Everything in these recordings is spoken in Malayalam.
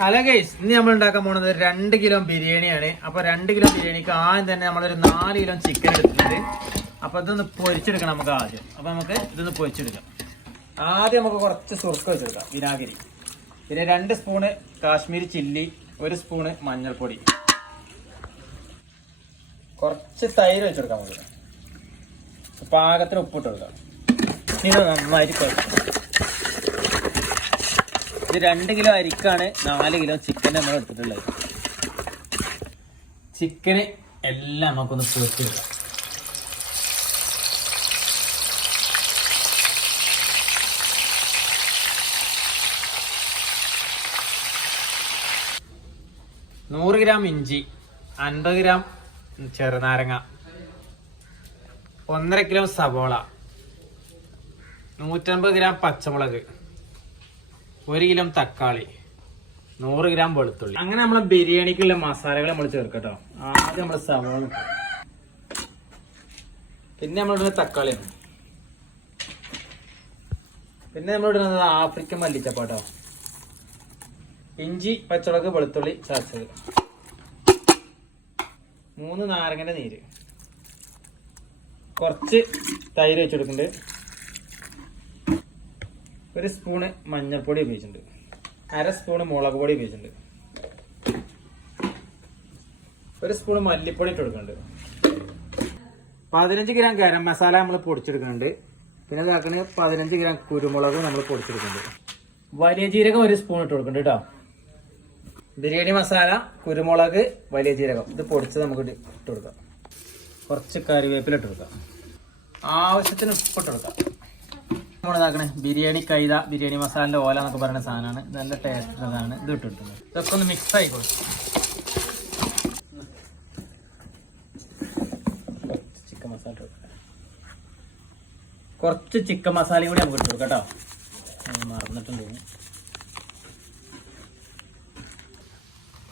ഹലോ ഗൈസ് ഇന്ന് നമ്മൾ ഉണ്ടാക്കാൻ പോകുന്നത് രണ്ട് കിലോ ബിരിയാണിയാണ്. അപ്പോൾ രണ്ട് കിലോ ബിരിയാണിക്ക് ആദ്യം തന്നെ നമ്മളൊരു നാല് കിലോ ചിക്കൻ എടുത്തിട്ടുണ്ട്. അപ്പൊ ഇതൊന്ന് പൊരിച്ചെടുക്കണം നമുക്ക് ആദ്യം. അപ്പോൾ നമുക്ക് ഇതൊന്ന് പൊരിച്ചെടുക്കാം. ആദ്യം നമുക്ക് കുറച്ച് സുർക്ക വെച്ചെടുക്കാം വിനാഗിരി. പിന്നെ രണ്ട് സ്പൂണ് കാശ്മീരി ചില്ലി ഒരു സ്പൂണ് മഞ്ഞൾപ്പൊടി. കുറച്ച് തൈര് വെച്ചെടുക്കാം നമുക്ക്. പാകത്തിന് ഉപ്പിട്ട് കൊടുക്കാം. ഇനി നന്നായിട്ട് കുഴപ്പം ഇത് രണ്ട് കിലോ അരിക്കാണ് നാല് കിലോ ചിക്കൻ നമ്മൾ എടുത്തിട്ടുള്ളത്. ചിക്കന് എല്ലാം നമുക്കൊന്ന് പൊരിച്ചെടുക്കാം നൂറ് ഗ്രാം ഇഞ്ചി അൻപത് ഗ്രാം ചെറുനാരങ്ങ ഒന്നര കിലോ സവോള നൂറ്റമ്പത് ഗ്രാം പച്ചമുളക് ഒരു കിലോ തക്കാളി. നൂറ് ഗ്രാം വെളുത്തുള്ളി. അങ്ങനെ നമ്മളെ ബിരിയാണിക്കുള്ള മസാലകൾ നമ്മൾ ചേർക്കട്ടോ. ആദ്യം നമ്മൾ സവാള പിന്നെ നമ്മൾ നമ്മളിടുന്ന തക്കാളി പിന്നെ നമ്മൾ ഇടുന്നത് ആഫ്രിക്കൻ മല്ലിച്ചപ്പാട്ടോ. ഇഞ്ചി പച്ചമുളക് വെളുത്തുള്ളി ചാച്ചത് മൂന്ന് നാരങ്ങന്റെ നീര്. കുറച്ച് തൈര് വെച്ചെടുക്കുന്നുണ്ട് ഒരു സ്പൂണ് മഞ്ഞൾപ്പൊടി ഉപയോഗിച്ചിട്ടുണ്ട്. അര സ്പൂണ് മുളക് പൊടി ഉപയോഗിച്ചിട്ടുണ്ട്. ഒരു സ്പൂണ് മല്ലിപ്പൊടി ഇട്ട് കൊടുക്കുന്നുണ്ട്. പതിനഞ്ച് ഗ്രാം ഗരം മസാല നമ്മൾ പൊടിച്ചെടുക്കുന്നുണ്ട്. പിന്നെ ഇതാക്കണ പതിനഞ്ച് ഗ്രാം കുരുമുളക് നമ്മൾ പൊടിച്ചെടുക്കുന്നുണ്ട്. വലിയ ജീരകം ഒരു സ്പൂൺ ഇട്ട് കൊടുക്കുന്നുണ്ട് കേട്ടോ. ബിരിയാണി മസാല കുരുമുളക് വലിയ ജീരകം. ഇത് പൊടിച്ച് നമുക്ക് ഇട്ട് കൊടുക്കാം. കുറച്ച് കറിവേപ്പില ഇട്ട് കൊടുക്കാം. ആവശ്യത്തിന് ഉപ്പിട്ട് കൊടുക്കാം. നമ്മൾ ഇതാക്കണേ ബിരിയാണി കൈത ബിരിയാണി മസാലന്റെ ഓല എന്നൊക്കെ പറയുന്ന സാധനമാണ്. നല്ല ടേസ്റ്റ് ഉള്ളതാണ്. ഇത് ഇട്ടിട്ടുണ്ട്. ഇതൊക്കെ ഒന്ന് മിക്സ് ആയിക്കോട്ടെ ചിക്കൻ മസാല. കുറച്ച് ചിക്കൻ മസാലയും കൂടി നമുക്ക് ഇട്ട് കേട്ടോ. മറന്നിട്ടുണ്ട്.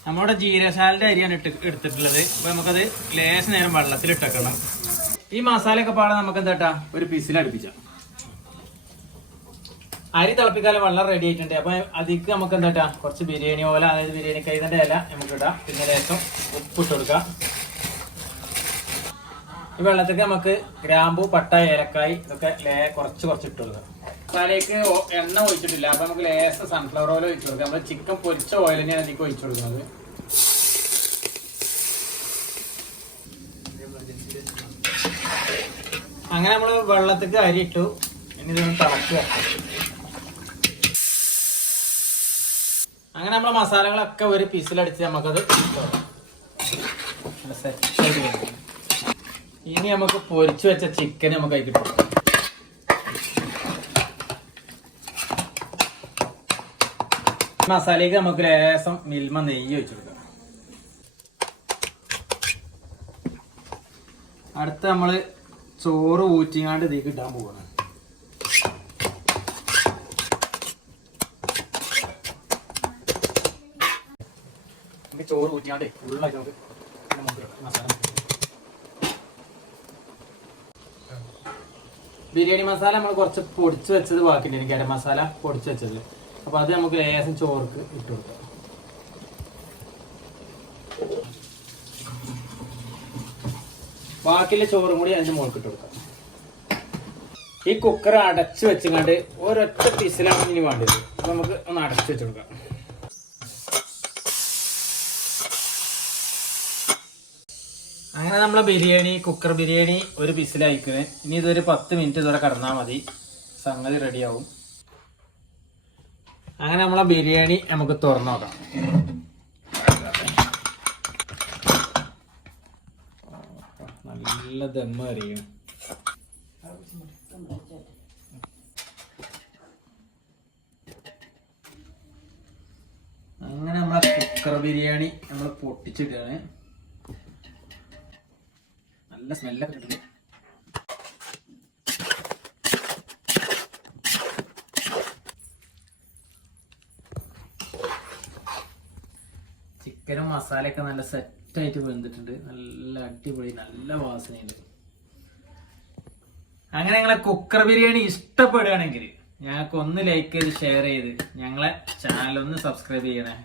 നമ്മുടെ ജീരശാലിന്റെ അരിയാണ് ഇട്ട് എടുത്തിട്ടുള്ളത്. അപ്പൊ നമുക്കത് ലേശ നേരം വെള്ളത്തിൽ ഇട്ടേക്കണം ഈ മസാലയൊക്കെ പാടെ നമുക്ക് എന്താ ഒരു പീസിൽ അടുപ്പിച്ചാം അരി തിളപ്പിക്കാൻ വെള്ളം റെഡി ആയിട്ടുണ്ട്. അപ്പൊ അതിക്ക് നമുക്ക് എന്താട്ടാ കുറച്ച് ബിരിയാണി ഓല അതായത് ബിരിയാണി കൈതന്റെ ഇല നമുക്ക് ഇടാം. പിന്നെ ലേശം ഉപ്പിട്ട് കൊടുക്കാം. ഈ വെള്ളത്തിൽ നമുക്ക് ഗ്രാമ്പു പട്ട ഏലക്കായി ഇതൊക്കെ ലേ കുറച്ച് കുറച്ച് ഇട്ട് കൊടുക്കാം. മസാലയ്ക്ക് എണ്ണ ഒഴിച്ചിട്ടില്ല. അപ്പൊ നമുക്ക് ലേശ സൺഫ്ലവർ ഓയിൽ ഒഴിച്ചു കൊടുക്കാം. നമ്മൾ ചിക്കൻ പൊരിച്ച ഓയിൽ തന്നെയാണ് അതിലേക്ക് ഒഴിച്ചു കൊടുക്കുന്നത്. അങ്ങനെ നമ്മൾ വെള്ളത്തിൽ അരി ഇട്ടു. ഇനി ഇതൊന്ന് തിളക്കുക അങ്ങനെ നമ്മളെ മസാലകളൊക്കെ ഒരു പീസിലടിച്ച് നമുക്കത് ഇനി നമുക്ക് പൊരിച്ചു വെച്ച ചിക്കൻ നമുക്ക് അതിൽ കിട്ടും മസാലയ്ക്ക് നമുക്ക് ലേശം മിൽമ നെയ്യ് വെച്ച് കൊടുക്കാം. അടുത്ത നമ്മൾ ചോറ് ഊറ്റിങ്ങാണ്ട് ഇതിലേക്ക് ഇടാൻ പോവാണ്. ചോറ് ഊറ്റിങ്ങാണ്ട് ഫുള്ളായിട്ട് നമുക്ക് മസാല ബിരിയാണി മസാല നമ്മൾ കുറച്ച് പൊടിച്ച് വെച്ചത് ബാക്കിയുണ്ട് ഗരം മസാല പൊടിച്ച് വെച്ചത്. അപ്പൊ അത് നമുക്ക് ലേശം ചോർക്ക് ഇട്ട് കൊടുക്കാം. ബാക്കിയുള്ള ചോറും കൂടി അതിന്റെ മുകളിൽ ഇട്ട് കൊടുക്കാം. ഈ കുക്കർ അടച്ചു വെച്ചുകൊണ്ട് ഒരൊറ്റ പിസിലാണ് ഇനി വേണ്ടത്. നമുക്ക് ഒന്ന് അടച്ച് വെച്ച് കൊടുക്കാം. അങ്ങനെ നമ്മളെ ബിരിയാണി കുക്കർ ബിരിയാണി ഒരു പിസിലയക്കുന്നത് ഇനി ഇതൊരു പത്ത് മിനിറ്റ് ഇതുവരെ കടന്നാൽ മതി. സംഗതി റെഡിയാവും അങ്ങനെ നമ്മളെ ബിരിയാണി നമുക്ക് തുറന്നു നോക്കാം. നല്ല ദമ്മ അറിയും. അങ്ങനെ നമ്മളെ കുക്കർ ബിരിയാണി നമ്മൾ പൊട്ടിച്ചിട്ടാണ്. നല്ല സ്മെല്ലൊക്കെ കിട്ടുന്നു ചിക്കനും മസാലയൊക്കെ നല്ല സെറ്റായിട്ട് വെന്തിട്ടുണ്ട്. നല്ല അടിപൊളി നല്ല വാസനയുണ്ട്. അങ്ങനെ ഞങ്ങളെ കുക്കർ ബിരിയാണി ഇഷ്ടപ്പെടുകയാണെങ്കിൽ ഞങ്ങൾക്ക് ഒന്ന് ലൈക്ക് ചെയ്ത് ഷെയർ ചെയ്ത് ഞങ്ങളെ ചാനൽ ഒന്ന് സബ്സ്ക്രൈബ് ചെയ്യണേ.